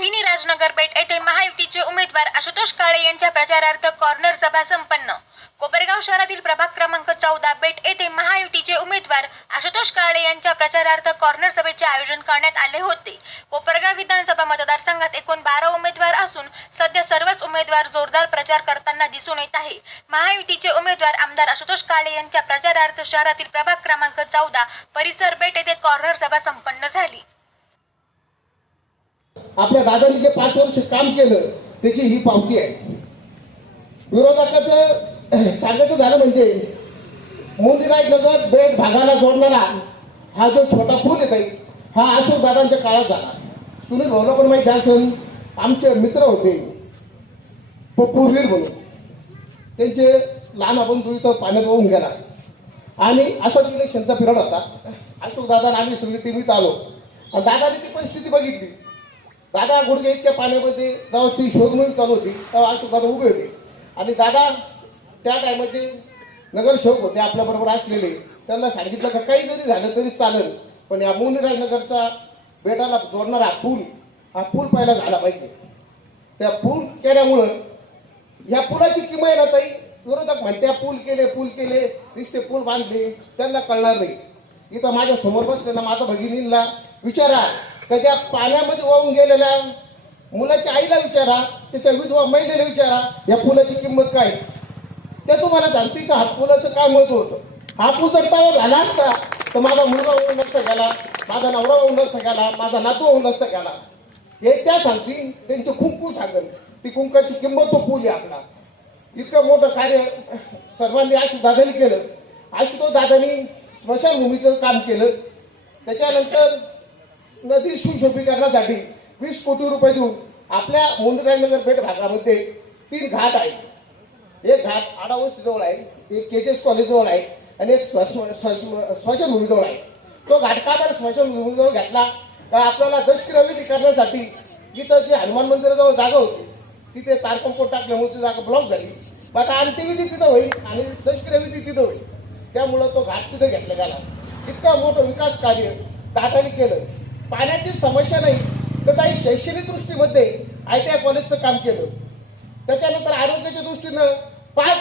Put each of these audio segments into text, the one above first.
मोहिनी राजनगर बेट येथे महायुतीचे उमेदवार आशुतोष काळे यांच्या प्रचारार्थ कॉर्नर सभा संपन्न. कोपरगाव शहरातील प्रभाग क्रमांक चौदा बेट येथे महायुतीचे उमेदवार आशुतोष काळे यांच्या प्रचारार्थ कॉर्नर सभेचे आयोजन करण्यात आले होते. कोपरगाव विधानसभा मतदारसंघात एकूण बारा उमेदवार असून सध्या सर्वच उमेदवार जोरदार प्रचार करताना दिसून येत आहे. महायुतीचे उमेदवार आमदार आशुतोष काळे यांच्या प्रचारार्थ शहरातील प्रभाग क्रमांक चौदा परिसर बेट येथे कॉर्नर सभा संपन्न झाली. आपल्या दादांनी जे पाच वर्ष काम केलं त्याची ही पावती आहे. विरोधकाचं सांगायचं झालं म्हणजे मोदीराज नगर बेट भागाला जोडणारा हा जो छोटा पूल येत आहे हा आसूर दादांच्या काळात झाला. सुनील भाऊला पण माहिती असून आमचे मित्र होते पप्पूवीर म्हणून. त्यांचे लहान बंधू इथं पाण्यात वाहून गेला. आणि असाच इलेक्शनचा पिरियड होता. आसूर दादा आम्ही सगळी टीव्हीत आलो. आणि दादाने ती परिस्थिती बघितली. दादा गुडघे इतक्या पाण्यामध्ये जेव्हा ती शोधमोहीम चालू होती तेव्हा अशोक दादा उभे होते. आणि दादा त्या टायमाचे नगरसेवक होते आपल्याबरोबर असलेले. त्यांना सांगितलं का काही जरी झालं तरी चालेल पण या नगरचा बेटाला जोडणारा पूल हा पूल पहिला झाला पाहिजे. त्या पूल केल्यामुळं या पुलाची किंमत ना ताई? विरोधक म्हणत्या पूल केले पूल केले नुसते पूल बांधले त्यांना कळणार नाही. इथं माझ्यासमोर बसलेला माझा भगिनींना विचारा का ज्या पाण्यामध्ये वाहून गेलेल्या मुलाच्या आईला विचारा त्याच्या विधवा महिलेला विचारा या फुलाची किंमत काय ते तुम्हाला सांगते का हा फुलाचं काय महत्त्व होतं? हा पूल जर तयार झाला असता तर माझा मुलगा होऊन नसता गेला माझा नवरा होऊन नसता गेला माझा नातू होऊन नसता गेला. हे त्या सांगतील त्यांचे कुंकू सांगेल. ती कुंकाची किंमत तो फुल आहे आपला. इतकं मोठं कार्य सर्वांनी अशी दादानी केलं. आशुतोष दादानी स्मशानभूमीचं काम केलं. त्याच्यानंतर नदी सुशोभीकरणासाठी वीस कोटी रुपये देऊन आपल्या मुंद्रानगर पेठ भागामध्ये तीन घाट आहेत. एक घाट आडावस्तीजवळ आहे एक एस कॉलेजजवळ आहे आणि एक स्मशानभूमीजवळ आहे. तो घाट का बरं स्मशानभूमीजवळ घेतला तर आपल्याला दशकिरविधी करण्यासाठी इथं जे हनुमान मंदिराजवळ जागा होती तिथे तारकंपोट टाकल्यामुळे ती जागा ब्लॉक झाली. पण आता अंत्यविधी तिथं होईल आणि दशकिरविधी तिथं होईल. त्यामुळं तो घाट तिथं घेतला गेला. इतका मोठं विकास कार्य दादाने केलं. पाण्याची समस्या नाही. तर काही शैक्षणिक दृष्टीमध्ये आय टी आय कॉलेजचं काम केलं. त्याच्यानंतर आरोग्याच्या दृष्टीनं पाच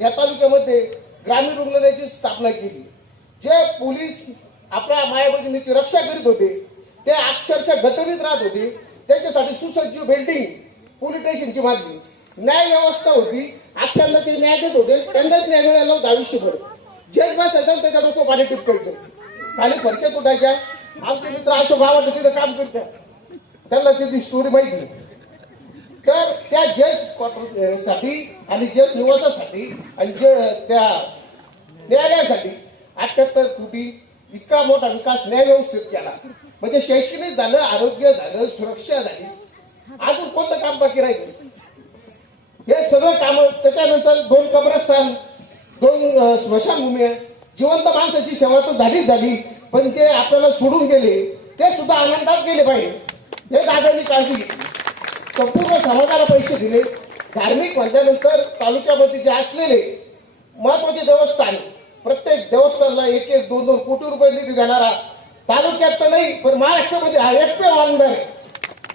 या तालुक्यामध्ये ग्रामीण रुग्णालयाची स्थापना केली. जे पोलीस आपल्या माया भगिनीची रक्षा करीत होते ते अक्षरशः गटरीत राहत होते. त्याच्यासाठी सुसज्ज बिल्डिंग पोलीस स्टेशनची मागणी न्याय व्यवस्था होती. अख्यांना ते न्याय देत होते. त्यांनाच न्याय मिळाला होता आयुष्यभर. जज बसायचं त्याच्या डोकं पाणी टिपकायचं. खाली फरच्या तुटायच्या. आमचे मित्र अशोक भावाचं तिथं काम करतात त्यांना त्याची स्टोरी माहिती तर त्या जज क्वार्टरसाठी आणि जज निवासासाठी आणि जे त्या न्यायालयासाठी अठ्याहत्तर कोटी इतका मोठा विकास न्याय व्यवस्थित केला. म्हणजे शैक्षणिक झालं आरोग्य झालं सुरक्षा झाली. अजून कोणतं काम बाकी राहिलं? हे सगळं काम त्याच्यानंतर दोन कब्रस्थान दोन स्मशानभूमी जिवंत माणसाची सेवा तर झालीच झाली. पण ते आपल्याला सोडून गेले ते सुद्धा आनंदात गेले पाहिजे हे दादांनी काळजी घेतली. संपूर्ण समाजाला पैसे दिले. धार्मिक म्हटल्यानंतर तालुक्यामध्ये जे असलेले महत्त्वाचे देवस्थान प्रत्येक देवस्थानला एक एक दोन दोन कोटी रुपये निधी देणारा तालुक्यात तर नाही पण महाराष्ट्रामध्ये हा एकटे आमदार आहे.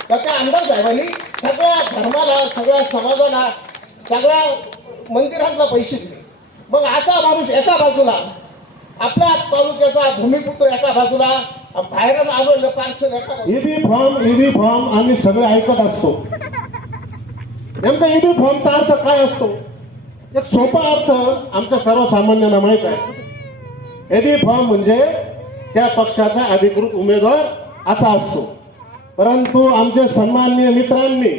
तर त्या आमदार साहेबांनी सगळ्या धर्माला सगळ्या समाजाला सगळ्या मंदिरांना पैसे दिले. मग असा माणूस एका बाजूला आपल्या तालुक्याचा भूमिपुत्र एका बाजूला आणि बाहेरून आलेलं पार्सल एका ईबी फॉर्म ईबी फॉर्म आम्ही सगळे ऐकत असतो. नेमका ईबी फॉर्मचा अर्थ काय असतो? एक सोपा अर्थ आमच्या सर्वसामान्यांना माहीत आहे. एबी फॉर्म म्हणजे त्या पक्षाचा अधिकृत उमेदवार असा असतो. परंतु आमचे सन्माननीय मित्रांनी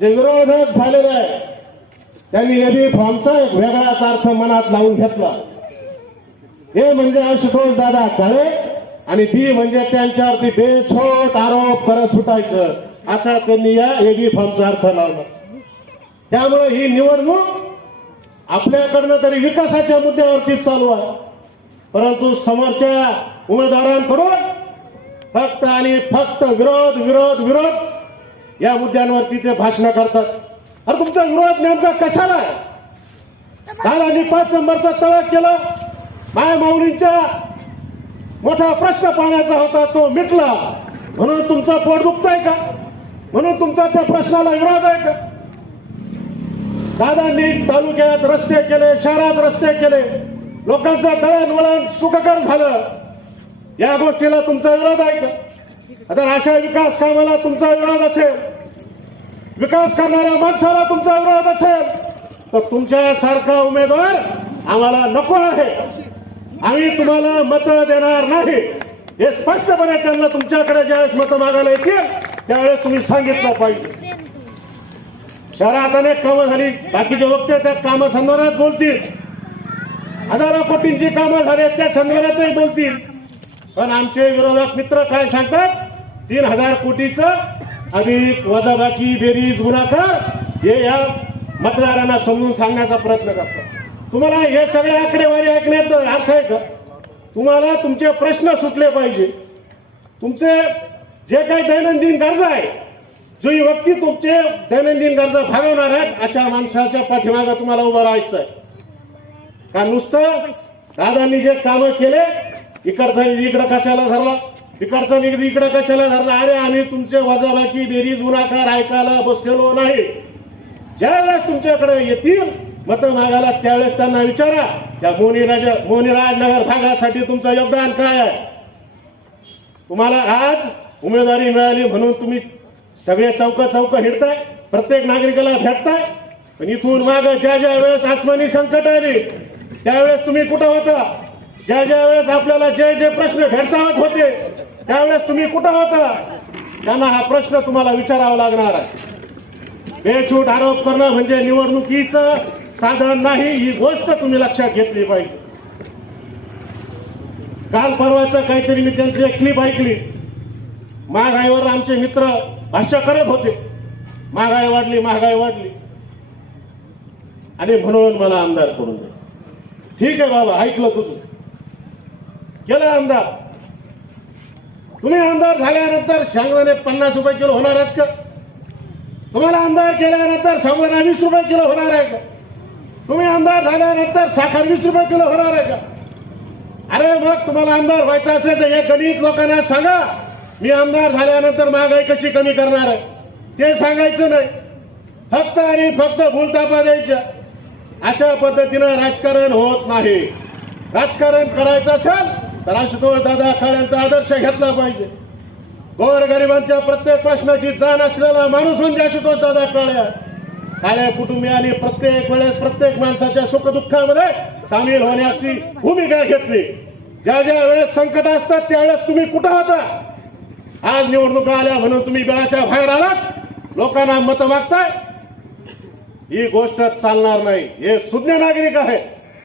जे विरोधक झालेले आहे त्यांनी एबी फॉर्मचा एक वेगळाच अर्थ मनात लावून घेतला. हे म्हणजे आशुतोष दादा काळे आणि बी म्हणजे त्यांच्यावरती बेछोट आरोप करत सुटायचं. असा त्यांनी या एबी फॉर्मचा अर्थ लावला. त्यामुळे ही निवडणूक आपल्याकडनं तरी विकासाच्या मुद्द्यावरती चालू आहे. परंतु समोरच्या उमेदवारांकडून फक्त आणि फक्त विरोध विरोध विरोध या मुद्द्यांवरती ते भाषण करतात. अरे तुमचा विरोध नेमका कशाला आहे? आम्ही पाच नंबरचा तळक केला. माय माऊलींचा मोठा प्रश्न पाण्याचा होता तो मिटला. म्हणून तुमचा पोट दुखतोय का? म्हणून तुमचा त्या प्रश्नाला विरोध आहे का? दादांनी तालुक्यात रस्ते केले शहरात रस्ते केले. लोकांचं दळणवळण सुखकर झालं. या गोष्टीला तुमचा विरोध आहे का? आता अशा विकास कामाला तुमचा विरोध असेल. विकास करणाऱ्या माणसाला तुमचा विरोध असेल. तर तुमच्यासारखा उमेदवार आम्हाला नको आहे. आम्ही तुम्हाला मत देणार नाही. हे स्पष्टपणे त्यांना तुमच्याकडे ज्यावेळेस मतं मागायला येतील त्यावेळेस तुम्ही सांगितलं पाहिजे. शहरात अनेक कामं झाली. बाकीचे वक्ते त्या कामासंदर्भात बोलतील. हजारो कोटींची कामं झाली त्या संदर्भातही बोलतील. पण आमचे विरोधक मित्र काय सांगतात? तीन हजार कोटीचं अधिक वजाबाकी बेरीज गुणाकार हे या मतदारांना समजून सांगण्याचा प्रयत्न करतात. तुम्हाला हे सगळे आकडेवारी ऐकण्यात अर्थ आहे का? तुम्हाला तुमचे प्रश्न सुटले पाहिजे. तुमचे जे काही दैनंदिन गरजा आहे जो व्यक्ती तुमचे दैनंदिन गरजा भागवणार आहेत अशा माणसाच्या पाठीमागे तुम्हाला उभं राहायचं आहे. का नुसतं दादांनी जे कामं केले इकडचा निधी इकडं कशाला धरला? इकडचं निधी इकडं कशाला धरला? अरे आम्ही तुमचे वजाबाकी बेरीज गुणाकार ऐकायला बसलेलो नाही. ज्यावेळेस तुमच्याकडे येतील मत मागायला त्यावेळेस त्यांना विचारा. त्या मोनीराज मोनीराजनगर भागासाठी तुमचं योगदान काय आहे? तुम्हाला आज उमेदवारी मिळाली म्हणून तुम्ही सगळे चौक चौक हिडताय प्रत्येक नागरिकाला भेटताय. पण इथून माग ज्या ज्या वेळेस आसमानी संकट आली त्यावेळेस तुम्ही कुठं होता? ज्या ज्या वेळेस आपल्याला जे जे प्रश्न भेडसावत होते त्यावेळेस तुम्ही कुठं होता? त्यांना हा प्रश्न तुम्हाला विचारावा लागणार आहे. बेछूट आरोप करणं म्हणजे निवडणुकीचं साधन नाही ही गोष्ट तुम्ही लक्षात घेतली पाहिजे. काल परवाचं काहीतरी मी त्यांची एक क्लिप ऐकली. महागाईवर आमचे मित्र भाष्य करत होते. महागाई वाढली महागाई वाढली. आणि म्हणून मला आमदार करून दे. ठीक आहे बाबा ऐकलं तुझं. केलं आमदार. तुम्ही आमदार झाल्यानंतर शेंगदाणे पन्नास रुपये किलो होणार आहेत का? तुम्हाला आमदार केल्यानंतर साबुदाणा वीस रुपये किलो होणार आहे का? तुम्ही आमदार झाल्यानंतर साखर वीस रुपये किलो होणार आहे का? अरे मग तुम्हाला आमदार व्हायचं असेल तर हे गणित लोकांना सांगा. मी आमदार झाल्यानंतर महागाई कशी कमी करणार आहे? ते सांगायचं नाही. फक्त आणि फक्त भूलतापा द्यायच्या. अशा पद्धतीनं राजकारण होत नाही. राजकारण करायचं असेल तर आशुतोष दादा काळ्यांचा आदर्श घेतला पाहिजे. गोरगरिबांच्या प्रत्येक प्रश्नाची जाण असलेला माणूस म्हणजे आशुतोष दादा काळ्या काळ्या कुटुंबियांनी प्रत्येक वेळेस प्रत्येक माणसाच्या सुखदुःखामध्ये सामील होण्याची भूमिका घेतली. ज्या ज्या वेळेस संकट असतात त्यावेळेस तुम्ही कुठं होता? आज निवडणुका आल्या म्हणून तुम्ही बेळाच्या बाहेर आलात. लोकांना मत मागताय. ही गोष्ट चालणार नाही. हे सुज्ञ नागरिक आहे